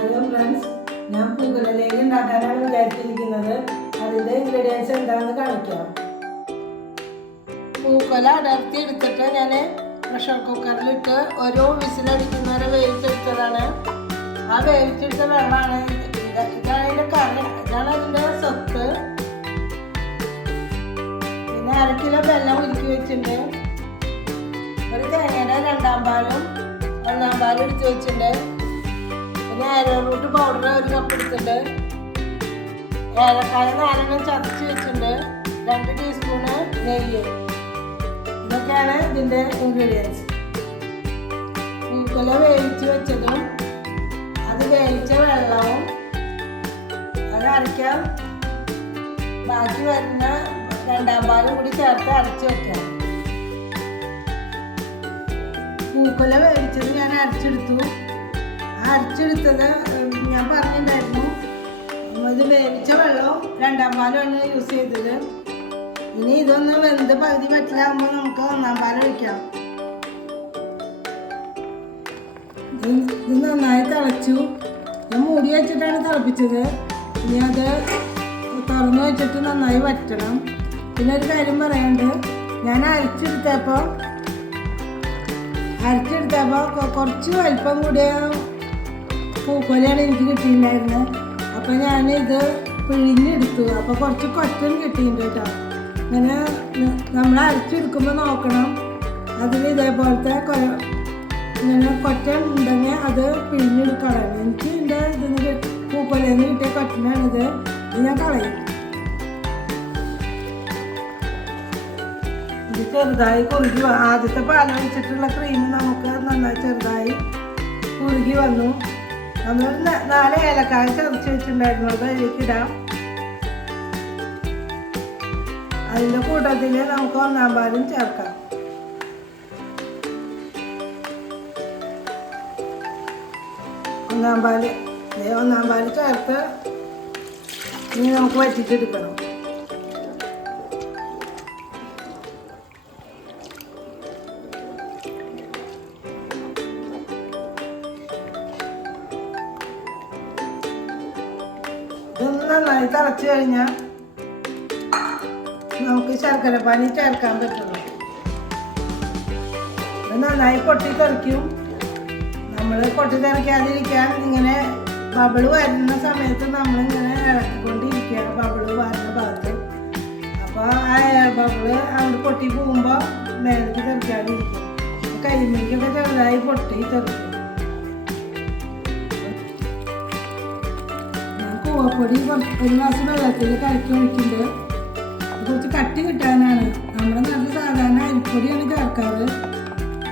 Hello friends, ഞാൻ പൂക്കുലലേക്ക് ഉണ്ടാക്കാനാണ് വിചാരിച്ചിരിക്കുന്നത്. അതിൻ്റെ ഇൻഗ്രീഡിയൻസ് എന്താണെന്ന് കാണിക്കാം. പൂക്കുല അടർത്തി എടുത്തിട്ട് ഞാൻ പ്രഷർ കുക്കറിലിട്ട് ഓരോ വിസിലടിക്കുന്നവരെ വേവിച്ചെടുത്തതാണ്. ആ വേവിച്ചെടുത്ത വെള്ളമാണ് ഇതാണ് അതിൻ്റെ കറി, ഇതാണ് അതിൻ്റെ സത്ത്. പിന്നെ 1/2 കിലോ വെള്ളം ഉരുക്കി വെച്ചിട്ടുണ്ട്. ഒരു തേങ്ങയുടെ 2-ാം പാലും 1-ാം പാലും എടുത്ത് വെച്ചിട്ടുണ്ട്. പിന്നെ ആരോറൂട്ട് പൗഡർ 1 കപ്പ് എടുത്തിട്ടുണ്ട്. ഏലക്കായ 4 ചതച്ച് വെച്ചിട്ടുണ്ട്. 2 ടീസ്പൂണ് നെയ്യ്. ഇതൊക്കെയാണ് ഇതിൻ്റെ ഇൻഗ്രീഡിയൻസ്. പൂക്കുല വേവിച്ച് വെച്ചതും അത് വേവിച്ച വെള്ളവും അത് അരയ്ക്കാൻ ബാക്കി വരുന്ന 2-ാം പാലും കൂടി ചേർത്ത് അരച്ച് വെക്കാം. പൂക്കുല വേവിച്ചത് ഞാൻ അരച്ചെടുത്തു. അരച്ചെടുത്തത് ഞാൻ പറഞ്ഞിട്ടുണ്ടായിരുന്നു. ഇത് വേവിച്ച വെള്ളവും 2-ാം പാലുമാണ് യൂസ് ചെയ്തത്. ഇനി ഇതൊന്ന് വെന്ത് പകുതി പറ്റിലാകുമ്പോൾ നമുക്ക് 1-ാം പാൽ ഒഴിക്കാം. ഇത് നന്നായി തിളച്ചു. ഞാൻ മൂടി വെച്ചിട്ടാണ് തിളപ്പിച്ചത്. ഇനി അത് തുറന്ന് വെച്ചിട്ട് നന്നായി വറ്റണം. പിന്നെ ഒരു കാര്യം പറയാനുണ്ട്, ഞാൻ അരച്ചെടുത്തപ്പോൾ കുറച്ച് വലിപ്പം കൂടിയ പൂക്കുലയാണ് എനിക്ക് കിട്ടിയിട്ടുണ്ടായിരുന്നത്. അപ്പോൾ ഞാനിത് പിഴിഞ്ഞെടുത്തു. അപ്പോൾ കുറച്ച് കൊറ്റൻ കിട്ടിയിട്ടുണ്ട് കേട്ടോ. ഇങ്ങനെ നമ്മൾ അരച്ചെടുക്കുമ്പോൾ നോക്കണം, അതിന് ഇതേപോലത്തെ ഇങ്ങനെ കൊറ്റൻ ഉണ്ടെങ്കിൽ അത് പിഴിഞ്ഞെടുക്കണം. എനിക്ക് ഇതിൻ്റെ ഇതിന് പൂക്കുലയിൽ നിന്ന് കിട്ടിയ കൊറ്റനാണിത്. ഇത് ഞാൻ കളയും. ഇത് ചെറുതായി കുറുകി ആദ്യത്തെ പാൽ ഒഴിച്ചിട്ടുള്ള ക്രീം നമുക്ക് നന്നായി ചെറുതായി കുറുകി വന്നു. നമ്മൾ 4 ഏലക്കായ ചതച്ച് വെച്ചിട്ടുണ്ടായിരുന്നു. അത് അതിലേക്കിടാം. അതിൻ്റെ കൂട്ടത്തിൽ നമുക്ക് 1-ാം പാലും ചേർക്കാം. ഒന്നാം പാല് ചേർത്ത് ഇനി നമുക്ക് വറ്റിച്ചെടുക്കണം. ഇതൊന്ന് നന്നായി തിളച്ച് കഴിഞ്ഞാൽ നമുക്ക് ശർക്കരപ്പാനി ചേർക്കാൻ പറ്റുള്ളൂ. ഇത് നന്നായി പൊട്ടി തെറിക്കും. നമ്മൾ പൊട്ടി തെറിക്കാതിരിക്കാൻ ഇങ്ങനെ ബബിള് വരുന്ന സമയത്ത് നമ്മളിങ്ങനെ ഇളക്കിക്കൊണ്ടിരിക്കുക, ബബിള് വരുന്ന ഭാഗത്ത്. അപ്പോൾ ആ ബബിള് അവിടെ പൊട്ടി പോകുമ്പോൾ മേലേക്ക് തെറിക്കാതിരിക്കും. കരിമീനൊക്കെ ചെറുതായി പൊട്ടി തെറിക്കും. കൂവപ്പൊടി 1 ഗ്ലാസ് വെള്ളത്തിൽ കലക്കി ഒഴിക്കുന്നുണ്ട്. കുറച്ച് കട്ടി കിട്ടാനാണ്. നമ്മുടെ നാട്ടിൽ സാധാരണ അരിപ്പൊടിയാണ് ചേർക്കാറ്.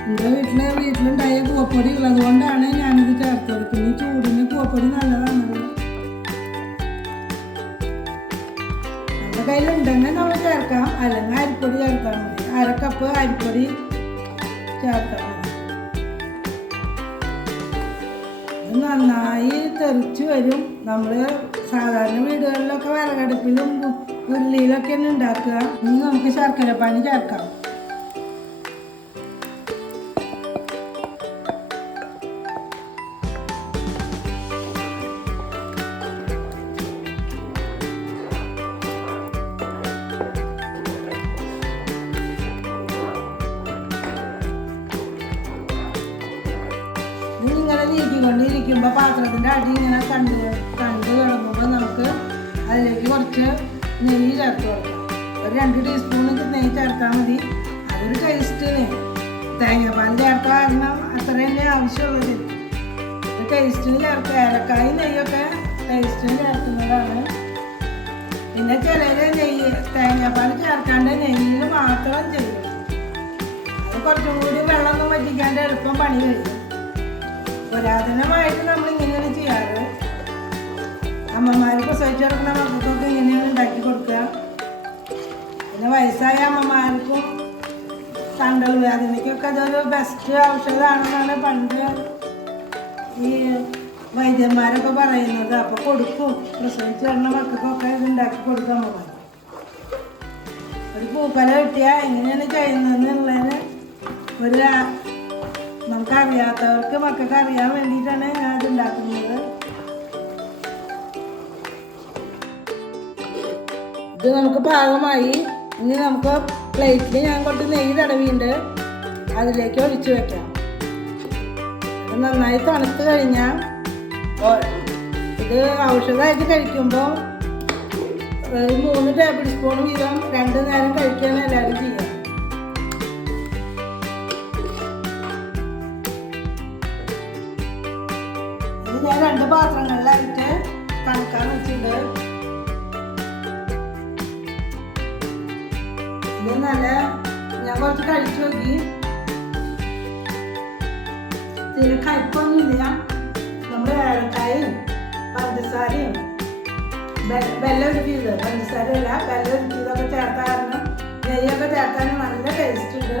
എൻ്റെ വീട്ടിലുണ്ടായ കൂവപ്പൊടി ഉള്ളത് കൊണ്ടാണ് ഞാനിത് ചേർത്തത്. പിന്നെ ചൂടിന് കൂവപ്പൊടി നല്ലതാണല്ലോ. നമ്മുടെ കയ്യിലുണ്ടെങ്കിൽ നമ്മൾ ചേർക്കാം, അല്ലെങ്കിൽ അരിപ്പൊടി ചേർത്താൽ മതി. 1/2 കപ്പ് അരിപ്പൊടി ചേർത്താൽ മതി. ഇത് നന്നായി തെറിച്ച് വരും. നമ്മൾ സാധാരണ വീടുകളിലൊക്കെ വിറകടുപ്പിലും ഉരുളിയിലൊക്കെയാണ് ഉണ്ടാക്കുക. ഇനി നമുക്ക് ശർക്കരപ്പാനി ചേർക്കാം. ഇങ്ങനെ നീക്കിക്കൊണ്ടിരിക്കുമ്പോൾ പാത്രത്തിൻ്റെ അടി ഇങ്ങനെ കണ്ട് കിടക്കുമ്പോൾ നമുക്ക് അതിലേക്ക് കുറച്ച് നെയ്യ് ചേർത്ത് കൊടുക്കാം. ഒരു 2 ടീസ്പൂൺ നെയ്യ് ചേർത്താൽ മതി. അതൊരു ടേസ്റ്റിന് തേങ്ങാപ്പാൽ ചേർത്ത കാരണം അത്ര തന്നെ ആവശ്യമുള്ളത്. ടേസ്റ്റിന് ചേർക്കുക. ഏലക്കായ നെയ്യൊക്കെ ടേസ്റ്റിന് ചേർക്കുന്നതാണ്. പിന്നെ ചിലർ തേങ്ങാപ്പാൽ ചേർക്കാണ്ട് നെയ്യിൽ മാത്രം ചെയ്യും. അത് കുറച്ചും കൂടി വെള്ളമൊന്നും വറ്റിക്കാണ്ട് എളുപ്പം പണി കഴിയും. പുരാതനമായിട്ട് നമ്മൾ ഇങ്ങനെയാണ് ചെയ്യാറ്. അമ്മമാർ പ്രസവിച്ച് കിടക്കുന്ന മക്കൾക്കൊക്കെ ഇങ്ങനെയാണ് ഉണ്ടാക്കി കൊടുക്കുക. പിന്നെ വയസ്സായ അമ്മമാർക്കും തണ്ടൽ വേദനയ്ക്കൊക്കെ അതൊരു ബെസ്റ്റ് ഔഷധമാണെന്നാണ് പണ്ട് ഈ വൈദ്യന്മാരൊക്കെ പറയുന്നത്. അപ്പോൾ കൊടുക്കും, പ്രസവിച്ച് കിടന്ന മക്കൾക്കൊക്കെ ഇത് ഉണ്ടാക്കി കൊടുക്കും അമ്മമാർ. ഒരു പൂക്കുല കിട്ടിയാൽ എങ്ങനെയാണ് ചെയ്യുന്നതെന്നുള്ളതിന് നമുക്കറിയാത്തവർക്ക് മക്കൾക്ക് അറിയാൻ വേണ്ടിയിട്ടാണ് ഞാൻ ഇത് ഉണ്ടാക്കുന്നത്. ഇത് നമുക്ക് പാകമായി. ഇനി നമുക്ക് പ്ലേറ്റിൽ ഞാൻ കുറച്ച് നെയ്യ് തടവിയുണ്ട്, അതിലേക്ക് ഒഴിച്ച് വെക്കാം. ഇത് നന്നായി തണുത്ത് കഴിഞ്ഞാൽ ഇത് ഔഷധമായിട്ട് കഴിക്കുമ്പോൾ ഒരു 3 ടേബിൾ സ്പൂൺ വീതം 2 നേരം കഴിക്കാൻ എല്ലാവരും ചെയ്യാം. ഇത് ഞാൻ 2 പാത്രങ്ങളിലായിട്ട് തണുക്കാൻ വെച്ചിട്ടുണ്ട്. ഇത് നല്ല ഞാൻ കുറച്ച് കഴിച്ചു നോക്കി. ഇതിന് കയ്പൊന്നുമില്ല. നമ്മൾ ഏലക്കായും പഞ്ചസാരയും വെള്ളം ഒരുക്കിയത്, പഞ്ചസാരയല്ല വെള്ളം ഒരുക്കിയതൊക്കെ ചേർത്ത കാരണം നെയ്യൊക്കെ ചേർത്താൻ നല്ല ടേസ്റ്റ് ഉണ്ട്.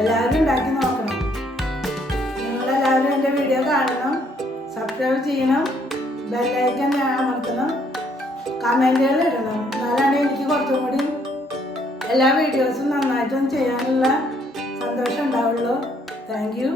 എല്ലാവരും ഉണ്ടാക്കി നോക്കണം. നിങ്ങളെല്ലാവരും എൻ്റെ വീഡിയോ കാണണം, സബ്സ്ക്രൈബ് ചെയ്യണം, ബെല്ലൈക്കൻ അമർത്തണം, കമൻറ്റുകൾ ഇടണം. എന്നാലാണ് എനിക്ക് കുറച്ചും കൂടി എല്ലാ വീഡിയോസും നന്നായിട്ടും ചെയ്യാനുള്ള സന്തോഷം ഉണ്ടാവുള്ളൂ. Thank you.